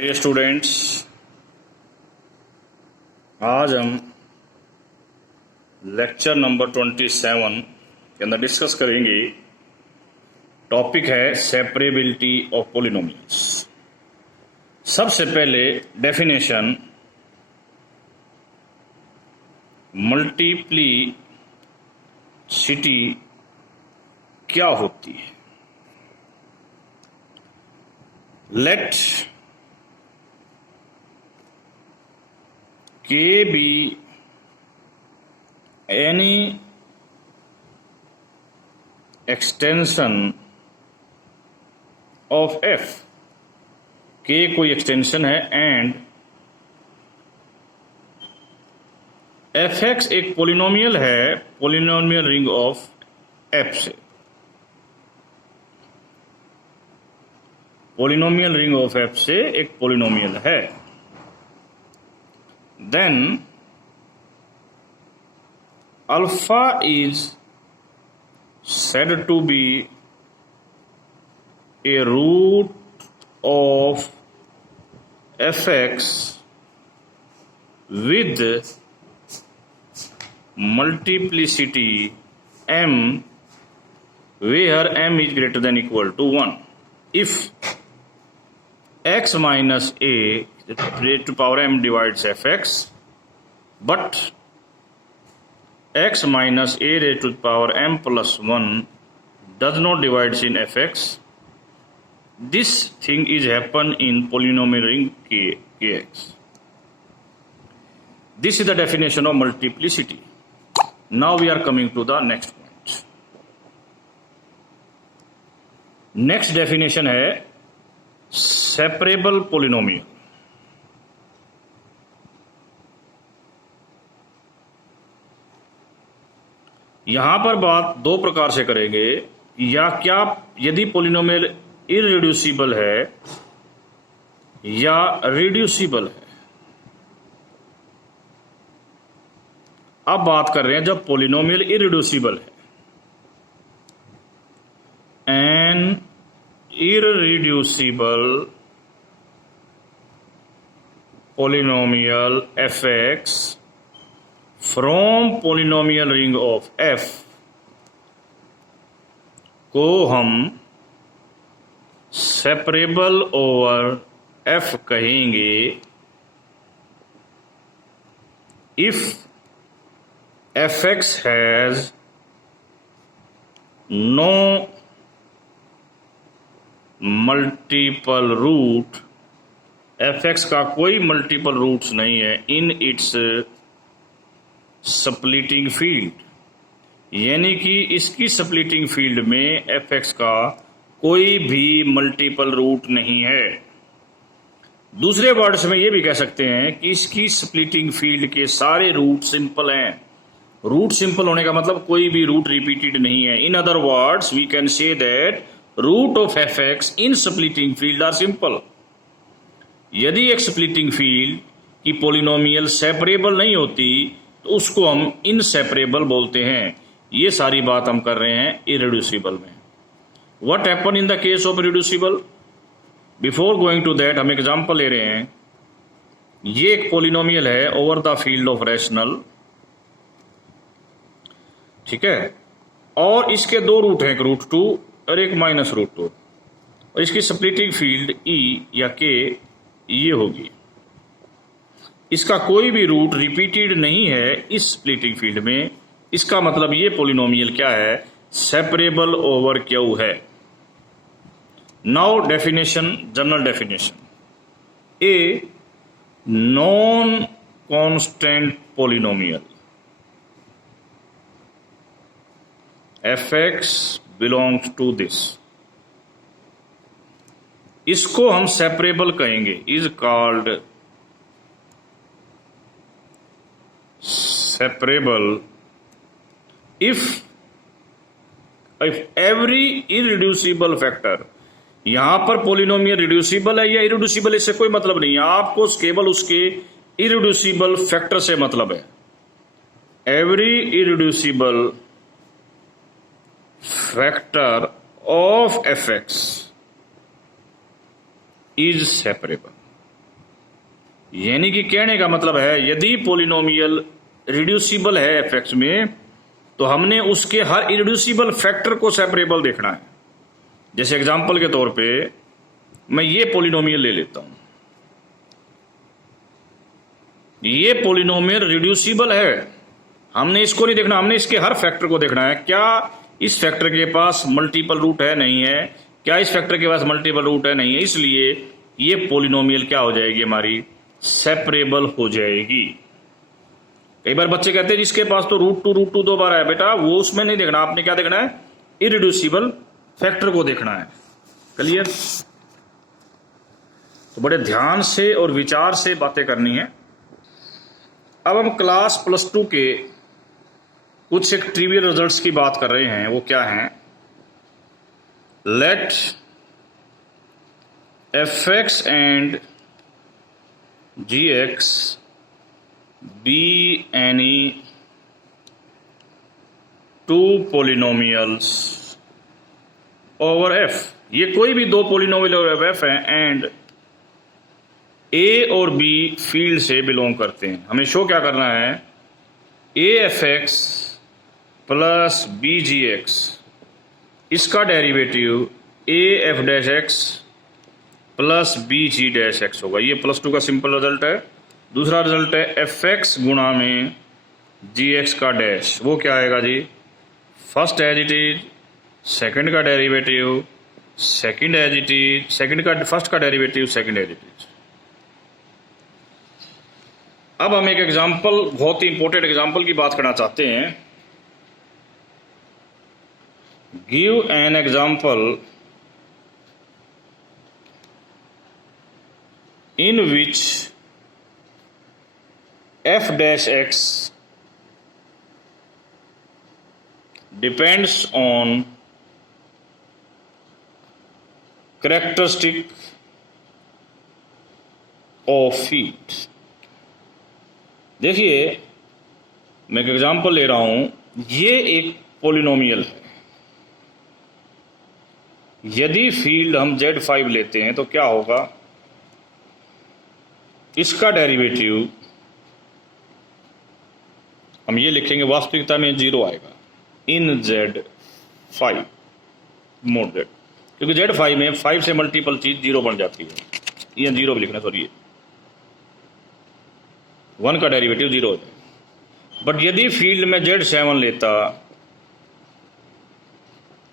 ये स्टूडेंट्स, आज हम लेक्चर नंबर 27 के अंदर डिस्कस करेंगे। टॉपिक है सेपरेबिलिटी ऑफ पॉलिनोमियल्स। सबसे पहले डेफिनेशन, मल्टीप्लिसिटी क्या होती है। Let K be any extension of F, K कोई एक्सटेंशन है एंड Fx एक पोलिनोमियल है, पोलिनोमियल रिंग ऑफ F से। पोलिनोमियल रिंग ऑफ F से एक पोलिनोमियल है। Then alpha is said to be a root of fx with multiplicity m, where m is greater than equal to 1. If x minus a raised to power m divides fx, but x minus a raised to power m plus 1 does not divides in fx, this thing is happen in polynomial ring kx. This is the definition of multiplicity. Now we are coming to the next point. Next definition है separable polynomial. यहां पर बात दो प्रकार से करेंगे, या क्या यदि पोलिनोमियल इररिड्यूसिबल है या रिड्यूसिबल है। अब बात कर रहे हैं जब पोलिनोमियल इररिड्यूसिबल है। An irreducible polynomial fx from polynomial ring of f को हम सेपरेबल ओवर f कहेंगे if fx has no multiple root, fx का कोई मल्टीपल रूट्स नहीं है इन इट्स स्प्लिटिंग फील्ड, यानी कि इसकी स्प्लिटिंग फील्ड में fx का कोई भी मल्टीपल रूट नहीं है। दूसरे वर्ड्स में ये भी कह सकते हैं कि इसकी स्प्लिटिंग फील्ड के सारे रूट सिंपल हैं। रूट सिंपल होने का मतलब कोई भी रूट रिपीटेड नहीं है। In other words we can say that root of fx in splitting field are simple. यदि एक स्प्लिटिंग फील्ड की पोलिनोमियल सेपरेबल नहीं होती तो उसको हम इनसेपरेबल बोलते हैं। ये सारी बात हम कर रहे हैं इररिड्यूसिबल में। What happen in the case of reducible? Before going to that हम एग्जांपल ले रहे हैं। ये एक पोलिनोमियल है over the field of rational, ठीक है, और इसके दो रूट हैं, एक रूट 2 और एक माइनस रूट 2, और इसकी स्प्लिटिंग फील्ड E या K ये होगी। इसका कोई भी रूट रिपीटेड नहीं है इस स्प्लिटिंग फील्ड में। इसका मतलब ये पोलिनोमियल क्या है? सेपरेबल ओवर क्यू है। Now definition, general definition, a non constant polynomial fx belongs to this, इसको हम सेपरेबल कहेंगे, is called separable if every irreducible factor. यहां पर पोलिनोमियल रिड्यूसिबल है या इररिड्यूसिबल इससे कोई मतलब नहीं है, आपको केवल उसके इररिड्यूसिबल फैक्टर से मतलब है। Every irreducible factor of fx is separable। यानी कि कहने का मतलब है यदि पॉलिनोमियल रिड्यूसिबल है एफ एक्स में तो हमने उसके हर इरिड्यूसिबल फैक्टर को सेपरेबल देखना है। जैसे एग्जांपल के तौर पे मैं ये पॉलिनोमियल ले लेता हूं, ये पॉलिनोमियल रिड्यूसिबल है, हमने इसको नहीं देखना, हमने इसके हर फैक्टर को देखना है। क्या इस फैक्टर के पास मल्टीपल रूट है, नहीं है, क्या इस फैक्टर के पास मल्टीपल रूट है, नहीं है, इसलिए ये पॉलिनोमियल क्या हो जाएगी, हमारी सेपरेबल हो जाएगी। कई बार बच्चे कहते हैं जिसके पास तो रूट टू 2 बार है, बेटा वो उसमें नहीं देखना, आपने क्या देखना है, इरिड्यूसिबल फैक्टर को देखना है। क्लियर? तो बड़े ध्यान से और विचार से बातें करनी है। अब हम क्लास +2 के कुछ एक ट्रिवियल रिजल्ट्स की बात कर रहे हैं। वो क्या हैं? Let F X and G X be any 2 polynomials over F. ये कोई भी 2 पॉलिनोमियल ओवर एफ हैं एंड ए और बी फील्ड से बिलोंग करते हैं। हमें शो क्या करना है, A F X plus B G X, इसका derivative A F dash X plus B G dash X होगा। ये +2 का सिंपल रिजल्ट है। दूसरा रिजल्ट है एफ एक्स गुणा में जी एक्स का डैश, वो क्या आएगा जी, first as it is, second का derivative second as it is, second का फर्स्ट का derivative second as it is. अब हम एक एग्जाम्पल, बहुत ही इंपॉर्टेंट एग्जाम्पल की बात करना चाहते हैं। Give an example in which F dash x depends on characteristic of field. देखिए मैं एक एग्जांपल ले रहा हूं, ये एक पॉलिनोमियल है। यदि फील्ड हम Z5 लेते हैं तो क्या होगा, इसका डेरिवेटिव हम ये लिखेंगे, वास्तविकता में 0 आएगा इन Z5 मोड Z, क्योंकि Z5 में 5 से मल्टीपल चीज 0 बन जाती है। ये 0 भी लिखना, सॉरी 1 का डेरिवेटिव 0 हो जाए। बट यदि फील्ड में Z7 लेता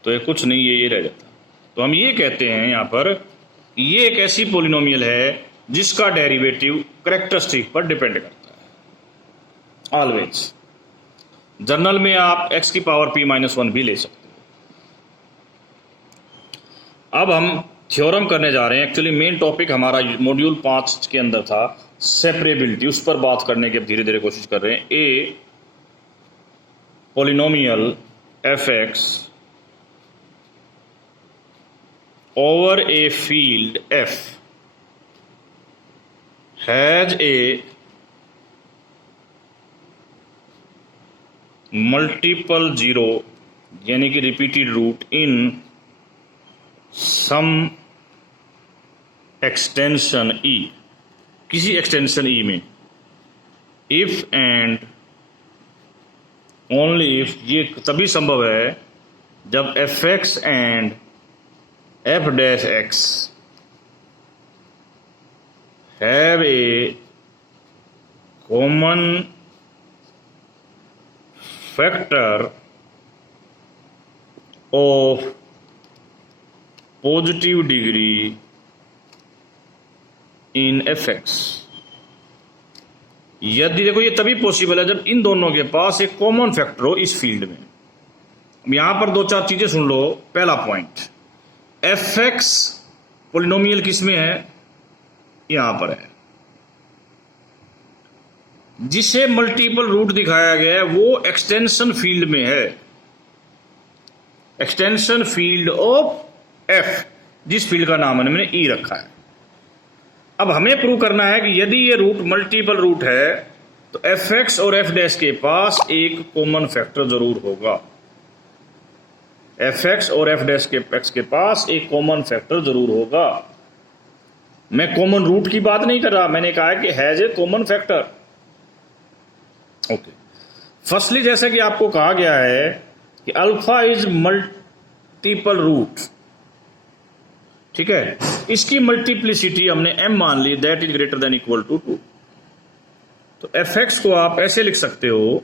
तो ये कुछ नहीं, ये रह जाता। तो हम ये कहते हैं यहाँ पर, ये एक ऐसी पॉलिनोमियल है जिसका डेरिवेटिव कैरेक्टरिस्टिक पर डिपेंड करता है ऑलवेज। जर्नल में आप x की पावर p-1 भी ले सकते हो। अब हम थ्योरम करने जा रहे हैं। एक्चुअली मेन टॉपिक हमारा मॉड्यूल 5 के अंदर था सेपरेबिलिटी, उस पर बात करने की अब धीरे धीरे कोशिश कर रहे हैं। A polynomial F x over a field F has a multiple 0 यानी कि repeated root in some extension ई, किसी एक्सटेंशन ई में, इफ एंड ओनली इफ, ये तभी संभव है जब F X and F dash X have a common factor of positive degree in F x. यदि, देखो ये तभी पॉसिबल है जब इन दोनों के पास एक कॉमन फैक्टर हो इस फील्ड में। यहां पर 2-4 चीजें सुन लो। पहला पॉइंट, एफ एक्स पॉलिनोमियल किस में है, यहां पर है। जिसे मल्टीपल रूट दिखाया गया है वो एक्सटेंशन फील्ड में है, एक्सटेंशन फील्ड ऑफ एफ, जिस फील्ड का नाम मैंने ई रखा है। अब हमें प्रूव करना है कि यदि ये रूट मल्टीपल रूट है तो एफ एक्स और एफ डैश के पास एक कॉमन फैक्टर जरूर होगा। एफ एक्स और एफ डैश के पास एक कॉमन फैक्टर जरूर होगा। मैं कॉमन रूट की बात नहीं कर रहा, मैंने कहा है कि has a common factor. Okay, firstly जैसा कि आपको कहा गया है कि अल्फा इज मल्टीपल रूट, ठीक है, इसकी मल्टीप्लिसिटी हमने m मान ली, that is greater than equal to 2। तो एफ एक्स को आप ऐसे लिख सकते हो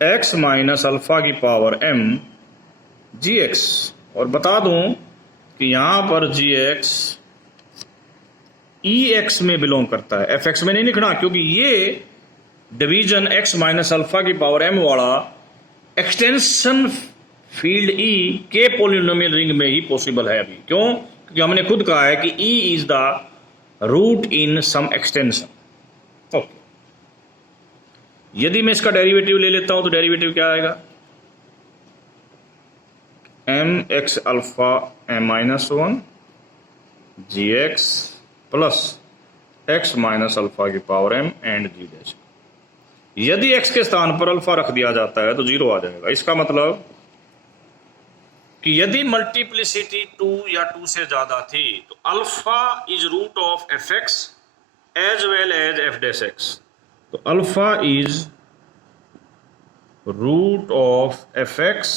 x माइनस अल्फा की पावर m जी एक्स। और बता दूं कि यहां पर जी एक्स ई एक्स में बिलोंग करता है, एफ एक्स में नहीं लिखना, क्योंकि ये डिवीजन x माइनस अल्फा की पावर m वाला एक्सटेंशन फील्ड E के पोलिनोमियल रिंग में ही पॉसिबल है अभी। क्यों? क्योंकि हमने खुद कहा है कि E is the root in some extension. Okay, यदि मैं इसका डेरिवेटिव ले लेता हूं तो डेरिवेटिव क्या आएगा? m x alpha m minus 1 G X plus x minus alpha की power m and G dash. यदि x के स्थान पर अल्फा रख दिया जाता है तो 0 आ जाएगा। इसका मतलब कि यदि मल्टीप्लिसिटी 2 या 2 से ज्यादा थी तो alpha is root of F X as well as F dash X. तो alpha is root of F X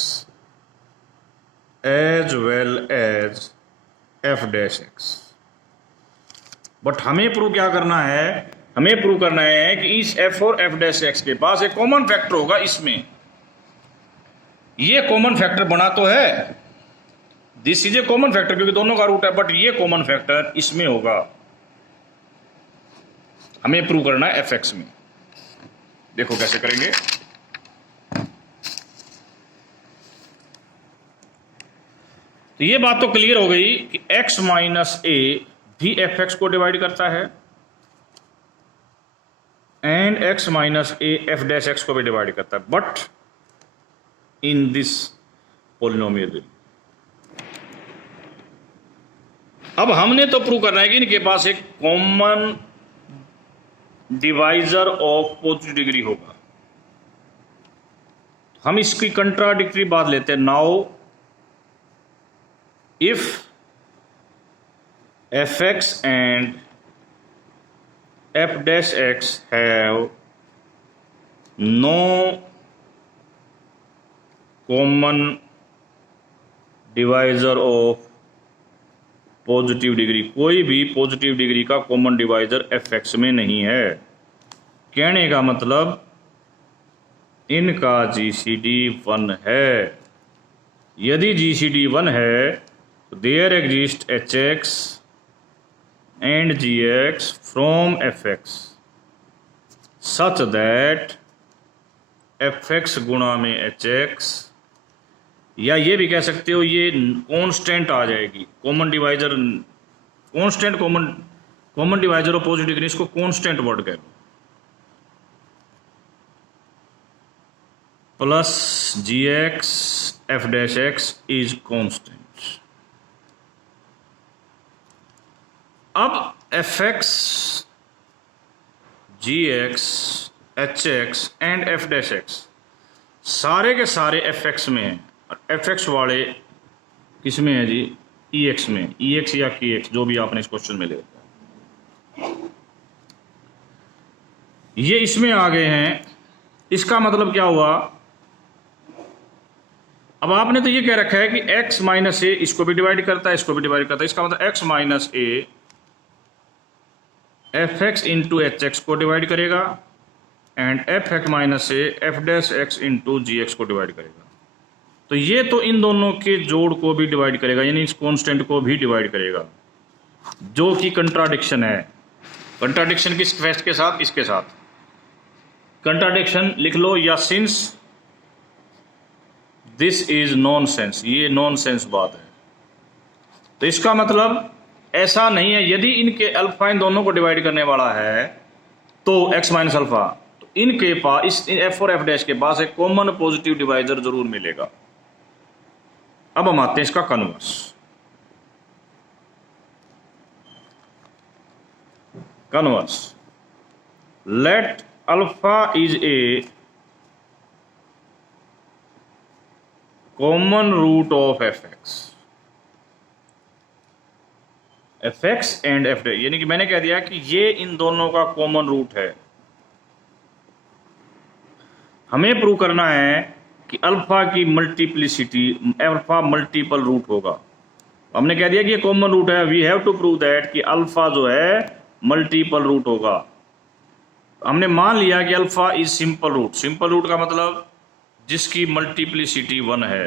as well as F dash X. But हमें प्रूव क्या करना है? हमें प्रूव करना है कि इस एफ और एफ डैश एक्स के पास एक कॉमन फैक्टर होगा। इसमें ये कॉमन फैक्टर बना तो है, this is a common factor क्योंकि दोनों का रूट है, बट ये कॉमन फैक्टर इसमें होगा। हमें प्रूव करना है एफ एक्स में। देखो कैसे करेंगे। तो ये बात तो क्लियर हो गई कि x माइनस ए भी एफ एक्स को डिवाइड करता है and x minus A F dash x को भी डिवाइड करता है, but in this polynomial ring. अब हमने तो प्रूव करना है कि इनके पास एक common divisor of positive degree होगा। हम इसकी कंट्राडिक्टरी बात लेते हैं। Now if F X and F dash X have no common divisor of positive degree, कोई भी पॉजिटिव डिग्री का कॉमन डिवाइजर एफ एक्स में नहीं है। कहने का मतलब इनका जीसीडी 1 है। यदि जीसीडी 1 है तो there exist H X and G X from F X such that F X गुणा में एच एक्स, या ये भी कह सकते हो ये कांस्टेंट आ जाएगी। Common divisor constant, common divisor of positive degree, इसको कांस्टेंट वर्ड कह लो। Plus G X F dash X is constant. अब F X G X H X and F dash X सारे के सारे एफ एक्स में हैं, एफ एक्स वाले किस में है जी? ई एक्स में, ई एक्स या की एक्स, जो भी आपने इस क्वेश्चन में ले रखा है, ये इसमें आ गए हैं। इसका मतलब क्या हुआ? अब आपने तो ये कह रखा है कि x माइनस ए इसको भी डिवाइड करता है, इसको भी डिवाइड करता है। इसका मतलब x minus A F X into H X को डिवाइड करेगा and F X minus A F dash X into G X को डिवाइड करेगा। तो ये तो इन दोनों के जोड़ को भी डिवाइड करेगा, यानी इस कांस्टेंट को भी डिवाइड करेगा, जो कि कंट्राडिक्शन है। कंट्राडिक्शन किस फेस्ट के साथ? इसके साथ कंट्राडिक्शन लिख लो, या सिंस दिस इज नॉनसेंस, ये नॉनसेंस बात है। तो इसका मतलब ऐसा नहीं है। यदि इनके अल्फा इन दोनों को डिवाइड करने वाला है तो x माइनस अल्फा, तो इनके पास इस एफ और एफ डैश के पास एक कॉमन पॉजिटिव डिवाइजर जरूर मिलेगा। अब हम आते हैं इसका converse. Converse, let alpha is a common root of F X F X and F dash, यानी कि मैंने कह दिया कि ये इन दोनों का कॉमन रूट है। हमें प्रूव करना है कि अल्फा की मल्टीप्लिसिटी, अल्फा मल्टीपल रूट होगा। हमने कह दिया कि ये कॉमन रूट है, we have to prove that कि अल्फा जो है मल्टीपल रूट होगा। हमने मान लिया कि alpha is simple root. Simple root का मतलब जिसकी मल्टीप्लिसिटी 1 है।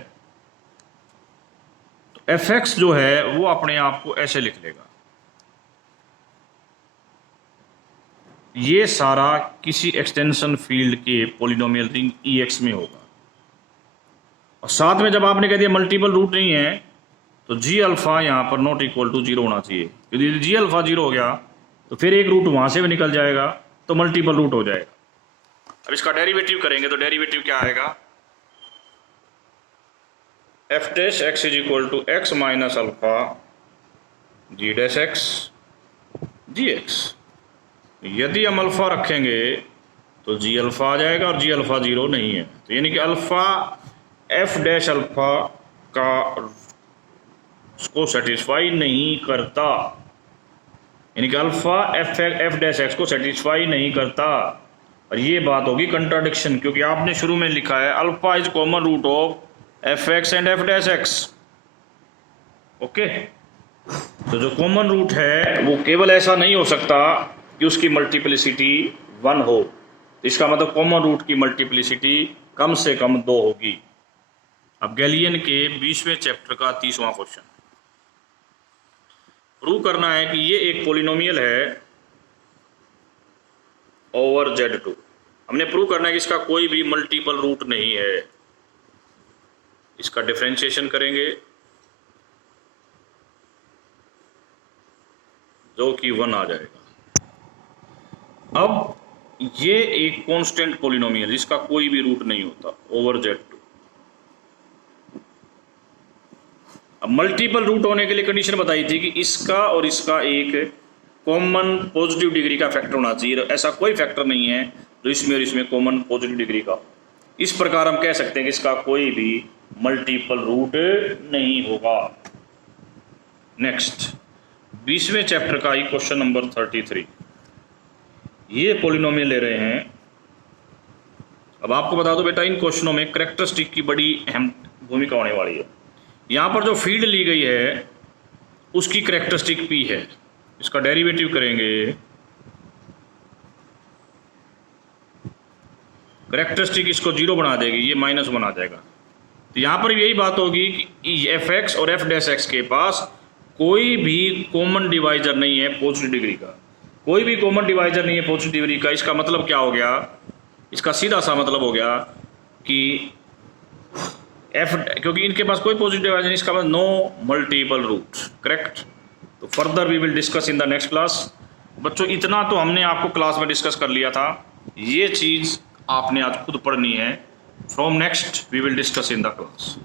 तो एफ एक्स जो है वो अपने आप को ऐसे लिख लेगा, ये सारा किसी एक्सटेंशन फील्ड के पॉलिनोमियल रिंग ई एक्स में होगा। और साथ में जब आपने कह दिया मल्टीपल रूट नहीं है तो जी अल्फा यहाँ पर नॉट इक्वल टू 0 होना चाहिए। यदि जी अल्फा 0 हो गया तो फिर एक रूट वहां से भी निकल जाएगा तो मल्टीपल रूट हो जाएगा। अब इसका डेरिवेटिव करेंगे तो डेरिवेटिव क्या आएगा, F dash X is equal to X minus alpha G dash X G X. यदि हम अल्फा रखेंगे तो जी अल्फा आ जाएगा और जी अल्फा 0 नहीं है, तो यानी कि अल्फा एफ डैश अल्फा का उसको सेटिस्फाई नहीं करता, यानी कि अल्फा एफ डैश एक्स को सेटिस्फाई नहीं करता। और ये बात होगी कंट्राडिक्शन, क्योंकि आपने शुरू में लिखा है alpha is common root of F X and F dash X. Okay, तो जो कॉमन रूट है वो केवल ऐसा नहीं हो सकता कि उसकी मल्टीप्लिसिटी 1 हो, इसका मतलब कॉमन रूट की मल्टीप्लिसिटी कम से कम 2 होगी। अब गैलियन के 20वें चैप्टर का 30वां क्वेश्चन, प्रूव करना है कि ये एक पॉलिनोमियल है ओवर Z2। हमने प्रूव करना है कि इसका कोई भी मल्टीपल रूट नहीं है। इसका डिफरेंशिएशन करेंगे जो कि 1 आ जाएगा। अब ये एक कांस्टेंट पॉलिनोमियल जिसका कोई भी रूट नहीं होता ओवर Z2। अब मल्टीपल रूट होने के लिए कंडीशन बताई थी कि इसका और इसका एक कॉमन पॉजिटिव डिग्री का फैक्टर होना चाहिए। ऐसा कोई फैक्टर नहीं है जो इसमें और इसमें कॉमन पॉजिटिव डिग्री का। इस प्रकार हम कह सकते हैं कि इसका कोई भी मल्टीपल रूट नहीं होगा। नेक्स्ट 20वें चैप्टर का ही क्वेश्चन नंबर 33, ये पॉलिनोमियल ले रहे हैं। अब आपको बता दो बेटा, इन क्वेश्चनों में कैरेक्टरिस्टिक की बड़ी अहम भूमिका होने वाली है। यहाँ पर जो फील्ड ली गई है उसकी कैरेक्टरिस्टिक पी है। इसका डेरिवेटिव करेंगे, कैरेक्टरिस्टिक इसको 0 बना देगी, ये -1 आ जाएगा। तो यहाँ पर यही बात होगी कि एफ एक्स और एफ डैश एक्स के पास कोई भी कॉमन डिवाइजर नहीं है पॉजिटिव डिग्री का। कोई भी कॉमन डिवाइजर नहीं है पॉजिटिव डिग्री का। इसका मतलब क्या हो गया, इसका सीधा सा मतलब हो गया कि एफ, क्योंकि इनके पास कोई पॉजिटिव डिवाइजर नहीं, इसका मतलब नो मल्टीपल रूट। करेक्ट। तो further we will discuss in the next class. बच्चों इतना तो हमने आपको क्लास में डिस्कस कर लिया था, ये चीज़ आपने आज खुद पढ़नी है। From next we will discuss in the class.